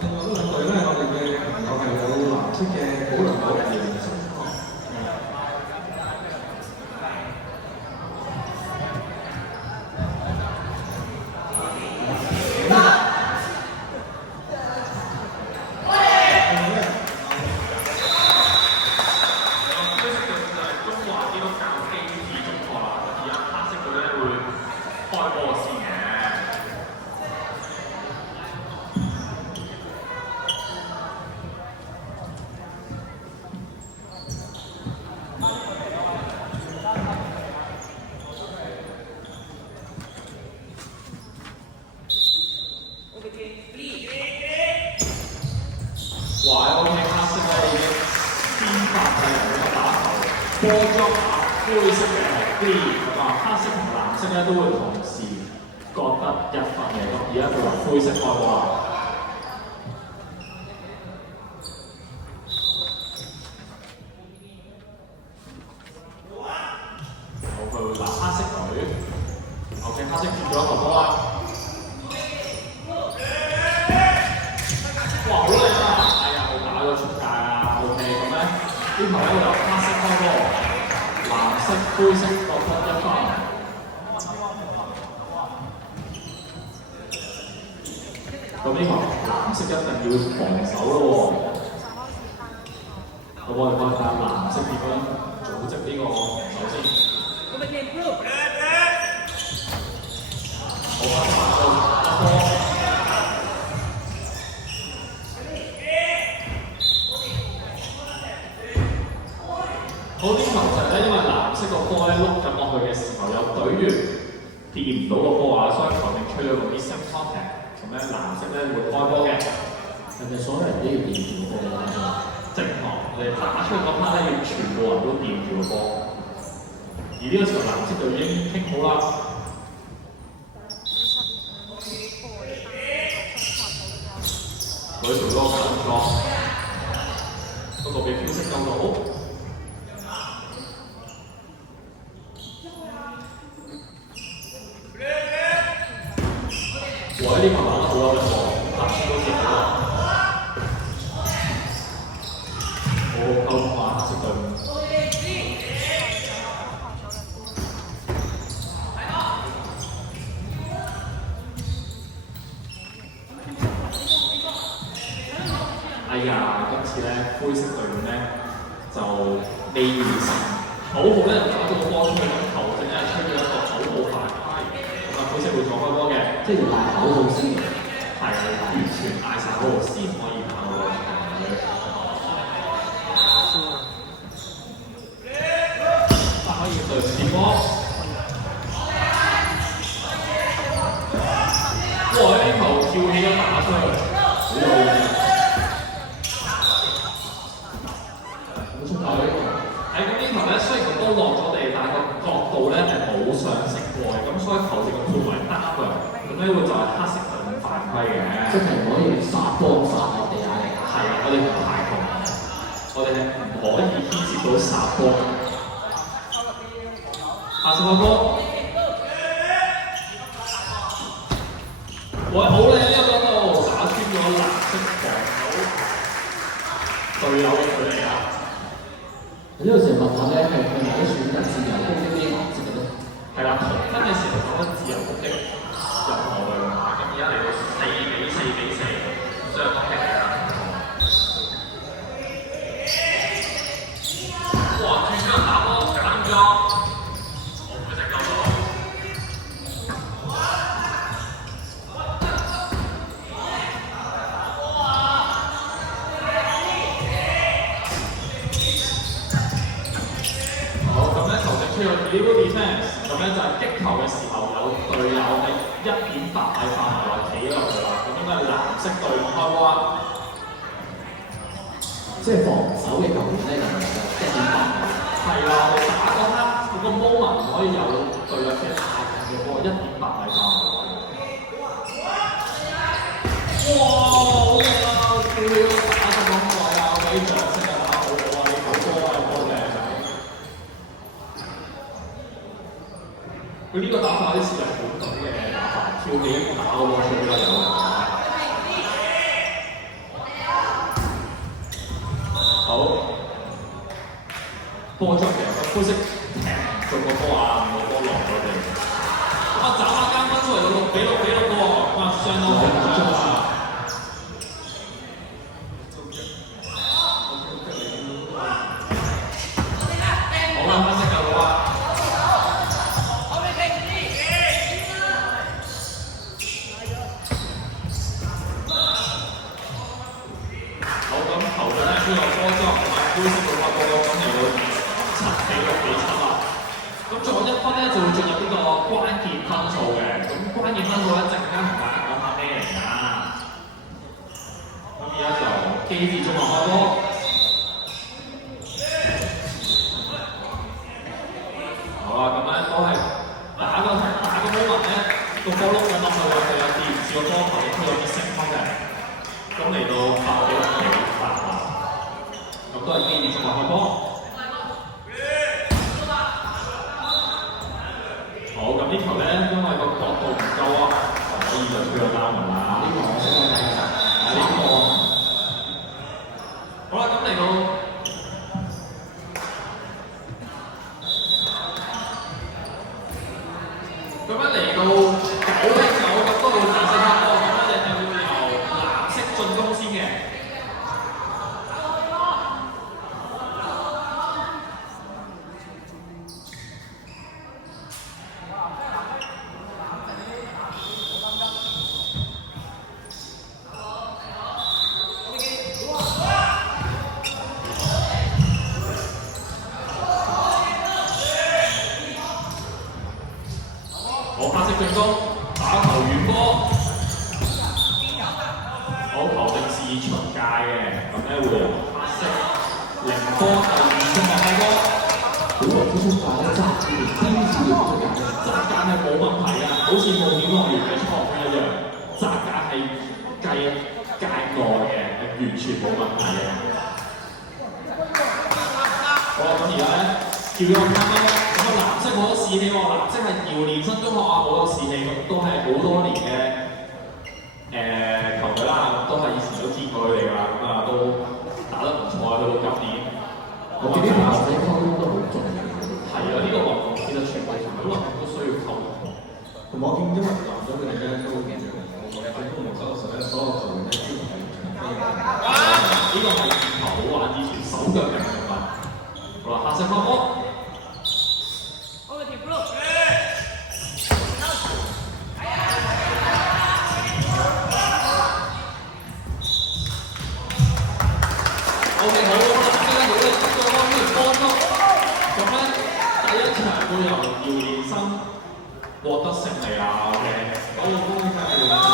另外嗰兩隊咧，我哋嘅朋友係有藍色嘅保良友同新國。波裝灰色嘅 green 咁啊，黑色同藍色咧都會同時各得1分嘅，咁而家佢話灰色開波啦。好，佢會拿黑色隊 ，OK， 黑色接咗一個波啦。哇，好靚啊！哎呀，冇打咗出界啊 ，OK， 咁咧呢頭咧會由黑色開波。藍色、灰色各得1分。咁呢球藍色一定要防守咯喎。咁我哋睇下藍色點樣組織呢個手先。好啊，打波。好啲球實咧，因為藍色個波咧碌緊落去嘅時候，有隊員掂唔到個波啊，所以球證吹咗個 missing contact， 咁咧藍色咧會開波嘅。係咪所有人都要掂住個波啊？正確，我哋打出嗰 part 咧要全部人都掂住個波。而呢個時候藍色就已經傾好啦。佢做多個動作，不過俾飄色救到。我呢球打得好有力喎，搭線都接到。好好溝通啊，黑色隊。哎呀，今次咧灰色隊伍咧就未完成，好好咧就打咗個波出去，咁球證咧吹咗一個口號犯規，咁啊灰色會再開波嘅。即係要嗌口號先，係完全嗌晒口號先可以打到個場嘅。但可以對住波。哇！呢球跳起咗打出去，好有型。好出球呢球。係咁呢球咧，雖然個波落咗地，但係個角度咧係冇上升過嘅，咁所以球證嘅判為單嘅。咁咧會就係黑色隊伍犯規嘅，即係唔可以殺波殺落地下嚟。係啊，我哋唔排同，我哋係唔可以牽涉到殺波。下次開波，喂，好靚呢個角度，打穿咗藍色防守隊友嘅距離啊！呢個時候問下咧，係咪可以選擇自由攻擊啲顏色嘅咧？係啦，同分嘅時候講緊自由攻擊。任何隊伍咁而家嚟到4-4-4，相當激烈啦。哇！轉咗打波揀咗，我唔會食夠到。好，咁咧球證出咗 illegal defence， 咁咧就係擊球嘅時候有隊友喺1.8米範圍內企落去啦，咁應該係藍色隊伍開波啊！即係防守嘅球員咧，就1.8米。係啦，我哋打嗰刻嗰個 moment 唔可以有隊友企太近嘅波，1.8米範圍內。哇！好靚啊！跳起咗打咗咁耐啊！俾掌聲啊！打好好啊！你球波啊！波靚仔。佢呢個打法有啲似日本隊嘅打法，跳起打個波出嚟有。灰色踢中個波啊，個波落咗地。咁啊，找下間分數嚟到6-6嘅喎，咁啊相當緊張啊！好啦，分析夠到啊！好咁球隊咧都有波裝，咁啊灰色嘅發波咁嚟到7-6啦。咁仲有1分咧就會進入呢個關鍵分數嘅。咁關鍵分數咧陣間同大家講下咩嚟㗎？咁而家就機智中學開波。好啦，咁咧都係打個 moment 咧，個波碌緊落去嘅，佢有電視個波頭出咗啲聲音嘅。咁嚟到8-8啊，咁都係機智中學開波。好，咁呢球咧，因為個角度唔夠啊，所以就吹咗單門啦。呢個我識睇㗎，呢個好啦，咁嚟到咁樣嚟到9-9，咁都要藍色開波，咁咧就會由藍色進攻先嘅。好，黑色進攻，打球遠波，好球證是出界嘅，咁咧會由黑色零波球員中學開波。如果不是打得炸，第一次就不敢。擲界係冇問題啊，好似冒險樂園嘅錯一樣，擲界係計界內嘅，係完全冇問題嘅。好啦，咁而家咧叫咗個卡分，咁啊藍色好多士氣喎，藍色係遼寧新中學啊，好多士氣，咁都係好多年嘅球隊啦，都係以前都見過佢哋㗎啦，咁啊都打得唔錯啊，到今年。我覺得男仔溝通都好重要。係啊，呢個運動其實全部運動都需要溝通。同埋我見因為男仔佢哋咧都見住喺公共收拾咧，所有球員咧基本係長飛嘅。呢個係劍球好玩之處，手腳嘅運動。好啦，下隻波波。OK， 好啦，呢個好嘅，得個波呢波波。咁咧，第一場會由遼寧生獲得勝利啊！OK，好，恭喜晒遼寧。